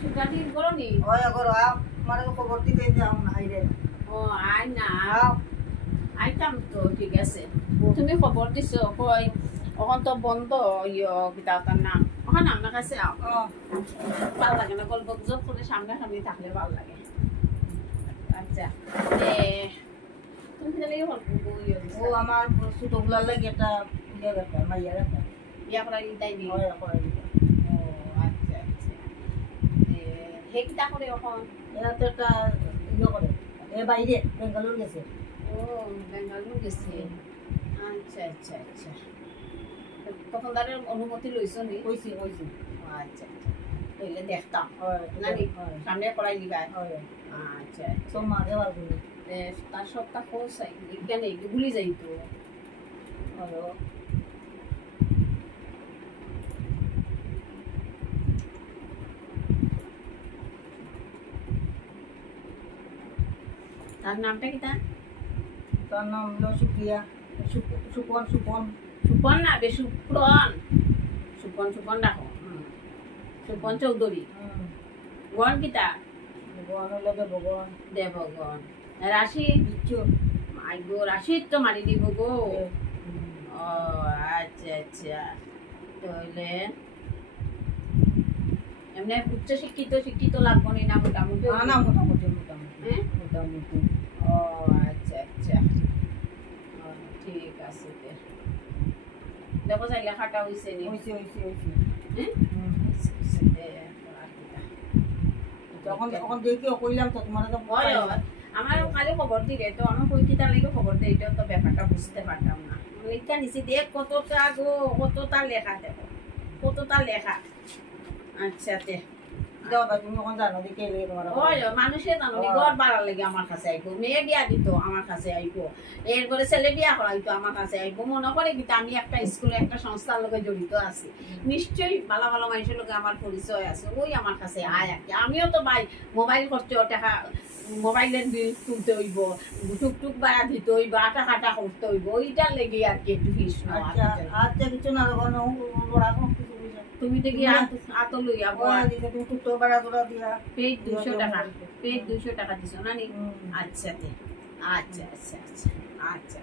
সুগাটি করনি ওই করো আমার খবর দিতে যাও না আইরে ও আই না আইতাম তো ঠিক আছে তুমি খবর দিছো কই ওখান তো বন্ধ ইয়ে কিতা তার নাম ওখানে আমার কাছে ভালো লাগে না গল্প গুজব করে সামনে সামনে থাকলে ভালো লাগে আচ্ছা তুমি জানি ও আমার ছোটগুলার লাগে একটা ইয়ে ব্যাপার মাইয়া ব্যাপার ইয়া করাই তাই নি ও আচ্ছা আচ্ছা হে কিতা করে ওখান এরা তো একটা ইয়ে করে এ বাইরে বেঙ্গালুরু গেছে ও বেঙ্গালুরু গেছে আচ্ছা আচ্ছা আচ্ছা তখন তার অনুমতি লইছো নি কইছি আচ্ছা আচ্ছা তাইলে দেখতাম হয় নানি সামনে পড়াই লিগায় হয় আচ্ছা তো মাঝে পারবো তার সবটা খোঁজ এখানে ভুলি যাইতো হয় তার নামটা কি তার নাম হলো সুপ্রিয়া সুপন সুপন না বে সুপ্রন সুপন রাখো সুপন চৌধুরী গণ কিতা ভগবান হলো দেবগণ রাশি বিচ্ছু আইগো রাশি তো মারি দিব গো ও আচ্ছা আচ্ছা তাহলে এমনি উচ্চ শিক্ষিত লাগবো না মোটামুটি না মোটামুটি হ্যাঁ মোটামুটি ও আচ্ছা আচ্ছা ঠিক আছে দেখো যাই লেখাটা হইছে নি হইছে যখন দেখি কইলাম তো তোমার তো আমার কালে খবর দিলে তো আমার কই কিতা লাগে খবর দেই এটা তো ব্যাপারটা বুঝতে পারতাম না লেখা নিছি দেখ কতটা গো কতটা লেখা দেখো কতটা লেখা আচ্ছা তে তুমি কোন জানো দেখে এলে তোমার ওই মানুষে জানো ঘর বাড়ার লাগে আমার কাছে আইবো মেয়ে বিয়া দিত আমার কাছে আইবো এরপরে ছেলে বিয়া করাইতো আমার কাছে আইবো মনে করে কিন্তু আমি একটা স্কুলে একটা সংস্থার লগে জড়িত আছি নিশ্চয়ই ভালো ভালো মানুষের লগে আমার পরিচয় আছে ওই আমার কাছে আয় আর কি আমিও তো ভাই মোবাইল খরচ টাকা মোবাইলের বিল তুলতে হইব টুকটুক ভাড়া দিতে হইব আটা কাটা করতে হইব ওইটার লেগে আর কি একটু ফিস আচ্ছা কিছু না তুমি দেখি আত লইয়া তুমি টুকটো ভাড়া তোরা দিয়া পেজ 200 টাকা দিছো না নি আচ্ছা আচ্ছা আচ্ছা আচ্ছা আচ্ছা